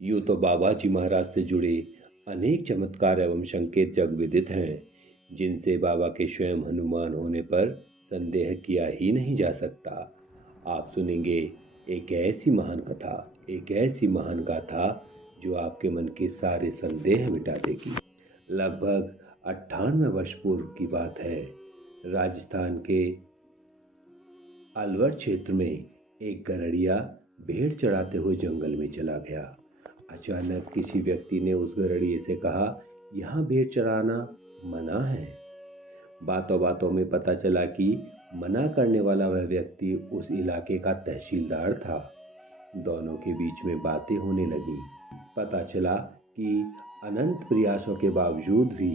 यूँ तो बाबा जी महाराज से जुड़े अनेक चमत्कार एवं संकेत जग विदित हैं, जिनसे बाबा के स्वयं हनुमान होने पर संदेह किया ही नहीं जा सकता। आप सुनेंगे एक ऐसी महान गाथा जो आपके मन के सारे संदेह मिटा देगी। लगभग 98 वर्ष पूर्व की बात है। राजस्थान के अलवर क्षेत्र में एक गरड़िया भेड़ चराते हुए जंगल में चला गया। अचानक किसी व्यक्ति ने उस गरड़िए से कहा, यहाँ भेड़ चराना मना है। बातों बातों में पता चला कि मना करने वाला वह व्यक्ति उस इलाके का तहसीलदार था। दोनों के बीच में बातें होने लगी। पता चला कि अनंत प्रयासों के बावजूद भी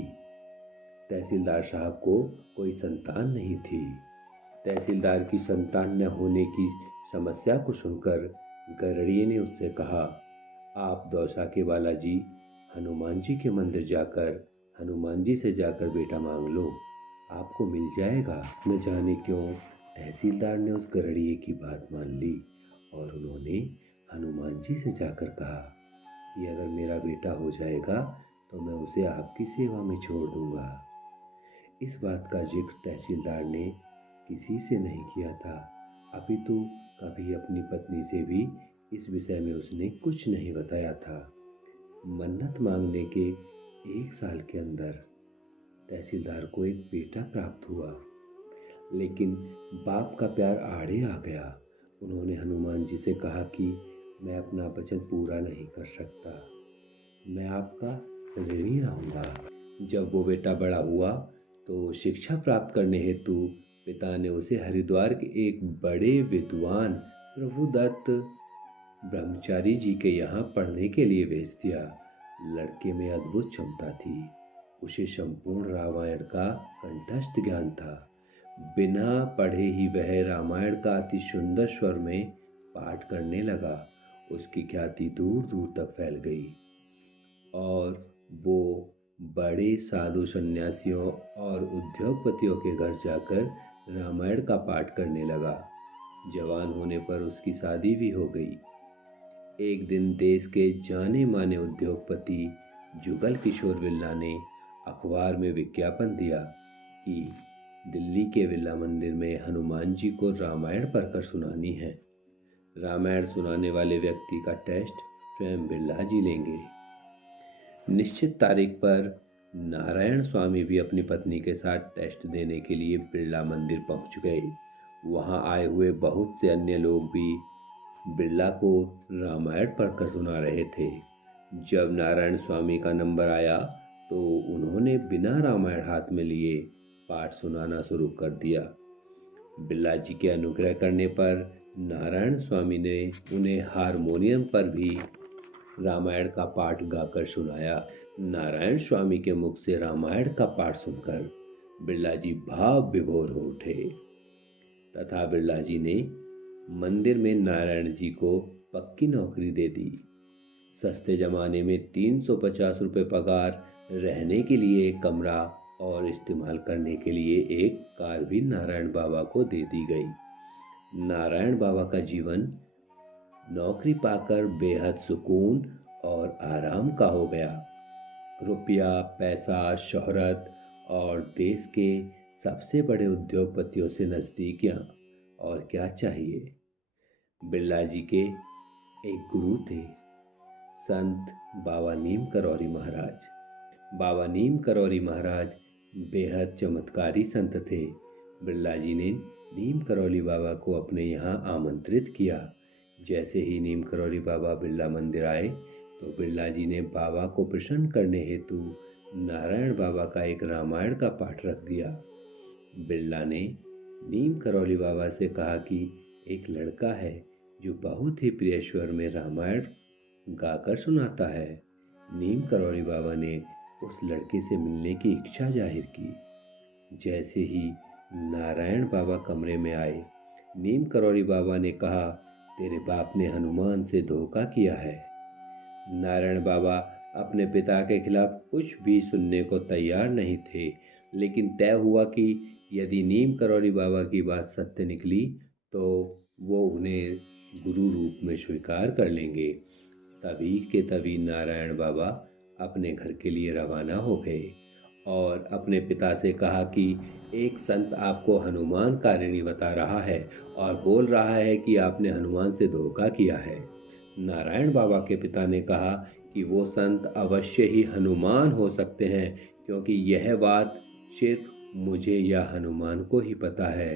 तहसीलदार साहब को कोई संतान नहीं थी। तहसीलदार की संतान न होने की समस्या को सुनकर गरड़िए ने उससे कहा, आप दौसा के बालाजी हनुमान जी के मंदिर जाकर हनुमान जी से जाकर बेटा मांग लो, आपको मिल जाएगा। न जाने क्यों तहसीलदार ने उस गरड़िए की बात मान ली और उन्होंने हनुमान जी से जाकर कहा कि अगर मेरा बेटा हो जाएगा तो मैं उसे आपकी सेवा में छोड़ दूंगा। इस बात का जिक्र तहसीलदार ने किसी से नहीं किया था, अपितु कभी अपनी पत्नी से भी इस विषय में उसने कुछ नहीं बताया था। मन्नत मांगने के 1 साल के अंदर तहसीलदार को एक बेटा प्राप्त हुआ, लेकिन बाप का प्यार आड़े आ गया। उन्होंने हनुमान जी से कहा कि मैं अपना वचन पूरा नहीं कर सकता, मैं आपका ऋणी रहूँगा। जब वो बेटा बड़ा हुआ तो शिक्षा प्राप्त करने हेतु पिता ने उसे हरिद्वार के एक बड़े विद्वान प्रभुदत्त ब्रह्मचारी जी के यहाँ पढ़ने के लिए भेज दिया। लड़के में अद्भुत क्षमता थी, उसे संपूर्ण रामायण का कंठस्थ ज्ञान था। बिना पढ़े ही वह रामायण का अति सुंदर स्वर में पाठ करने लगा। उसकी ख्याति दूर दूर तक फैल गई और वो बड़े साधु सन्यासियों और उद्योगपतियों के घर जाकर रामायण का पाठ करने लगा। जवान होने पर उसकी शादी भी हो गई। एक दिन देश के जाने माने उद्योगपति जुगल किशोर बिरला ने अखबार में विज्ञापन दिया कि दिल्ली के बिरला मंदिर में हनुमान जी को रामायण पढ़कर सुनानी है। रामायण सुनाने वाले व्यक्ति का टेस्ट स्वयं बिरला जी लेंगे। निश्चित तारीख पर नारायण स्वामी भी अपनी पत्नी के साथ टेस्ट देने के लिए बिरला मंदिर पहुंच गए। वहां आए हुए बहुत से अन्य लोग भी बिरला को रामायण पढ़कर सुना रहे थे। जब नारायण स्वामी का नंबर आया तो उन्होंने बिना रामायण हाथ में लिए पाठ सुनाना शुरू कर दिया। बिरला जी के अनुग्रह करने पर नारायण स्वामी ने उन्हें हारमोनियम पर भी रामायण का पाठ गाकर सुनाया। नारायण स्वामी के मुख से रामायण का पाठ सुनकर बिरला जी भाव विभोर हो उठे तथा बिरला जी ने मंदिर में नारायण जी को पक्की नौकरी दे दी। सस्ते जमाने में 350 रुपये पगार, रहने के लिए एक कमरा और इस्तेमाल करने के लिए एक कार भी नारायण बाबा को दे दी गई। नारायण बाबा का जीवन नौकरी पाकर बेहद सुकून और आराम का हो गया। रुपया, पैसा, शोहरत और देश के सबसे बड़े उद्योगपतियों से नज़दीकियाँ, और क्या चाहिए। बिरला जी के एक गुरु थे, संत बाबा नीम करौरी महाराज। बाबा नीम करौरी महाराज बेहद चमत्कारी संत थे। बिरला जी ने नीम करौली बाबा को अपने यहाँ आमंत्रित किया। जैसे ही नीम करौली बाबा बिरला मंदिर आए तो बिरला जी ने बाबा को प्रसन्न करने हेतु नारायण बाबा का एक रामायण का पाठ रख दिया। बिरला ने नीम करौली बाबा से कहा कि एक लड़का है जो बहुत ही प्रिय स्वर में रामायण गाकर सुनाता है। नीम करौली बाबा ने उस लड़के से मिलने की इच्छा जाहिर की। जैसे ही नारायण बाबा कमरे में आए, नीम करौली बाबा ने कहा, तेरे बाप ने हनुमान से धोखा किया है। नारायण बाबा अपने पिता के खिलाफ कुछ भी सुनने को तैयार नहीं थे, लेकिन तय हुआ कि यदि नीम करौली बाबा की बात सत्य निकली तो वो उन्हें गुरु रूप में स्वीकार कर लेंगे। तभी के तभी नारायण बाबा अपने घर के लिए रवाना हो गए और अपने पिता से कहा कि एक संत आपको हनुमान का ऋणी बता रहा है और बोल रहा है कि आपने हनुमान से धोखा किया है। नारायण बाबा के पिता ने कहा कि वो संत अवश्य ही हनुमान हो सकते हैं, क्योंकि यह बात सिर्फ मुझे या हनुमान को ही पता है।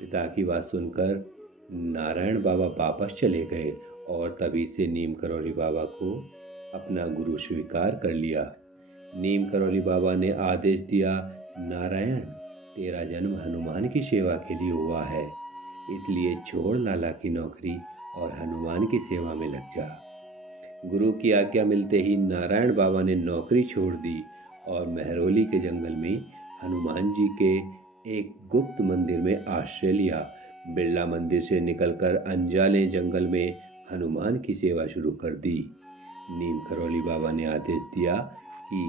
पिता की बात सुनकर नारायण बाबा वापस चले गए और तभी से नीम करौली बाबा को अपना गुरु स्वीकार कर लिया। नीम करौली बाबा ने आदेश दिया, नारायण, तेरा जन्म हनुमान की सेवा के लिए हुआ है, इसलिए छोड़ लाला की नौकरी और हनुमान की सेवा में लग जा। गुरु की आज्ञा मिलते ही नारायण बाबा ने नौकरी छोड़ दी और महरौली के जंगल में हनुमान जी के एक गुप्त मंदिर में आश्रय लिया। बिरला मंदिर से निकलकर अंजाले जंगल में हनुमान की सेवा शुरू कर दी। नीम करौली बाबा ने आदेश दिया कि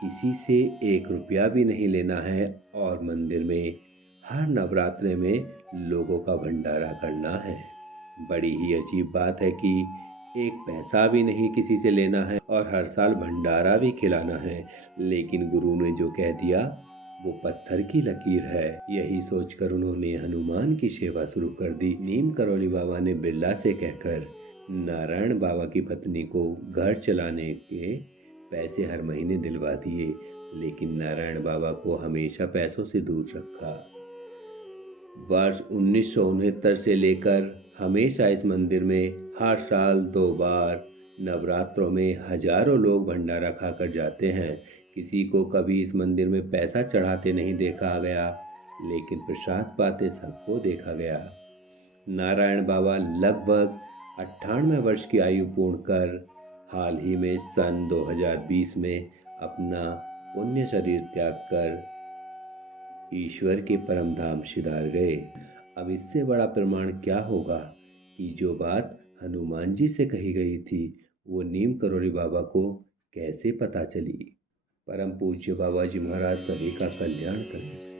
किसी से 1 रुपया भी नहीं लेना है और मंदिर में हर नवरात्रे में लोगों का भंडारा करना है। बड़ी ही अजीब बात है कि 1 पैसा भी नहीं किसी से लेना है और हर साल भंडारा भी खिलाना है, लेकिन गुरु ने जो कह दिया वो पत्थर की लकीर है। यही सोचकर उन्होंने हनुमान की सेवा शुरू कर दी। नीम करौली बाबा ने बिरला से कहकर नारायण बाबा की पत्नी को घर चलाने के पैसे हर महीने दिलवा दिए, लेकिन नारायण बाबा को हमेशा पैसों से दूर रखा। वर्ष 1969 से लेकर हमेशा इस मंदिर में हर साल 2 बार नवरात्रों में हजारों लोग भंडारा खाकर जाते हैं। किसी को कभी इस मंदिर में पैसा चढ़ाते नहीं देखा गया, लेकिन प्रसाद पाते सबको देखा गया। नारायण बाबा लगभग 98 वर्ष की आयु पूर्ण कर हाल ही में सन 2020 में अपना पुण्य शरीर त्याग कर ईश्वर के परम धाम सिधार गए। अब इससे बड़ा प्रमाण क्या होगा कि जो बात हनुमान जी से कही गई थी वो नीम करौली बाबा को कैसे पता चली। परम पूज्य बाबा जी महाराज सभी का कल्याण करें।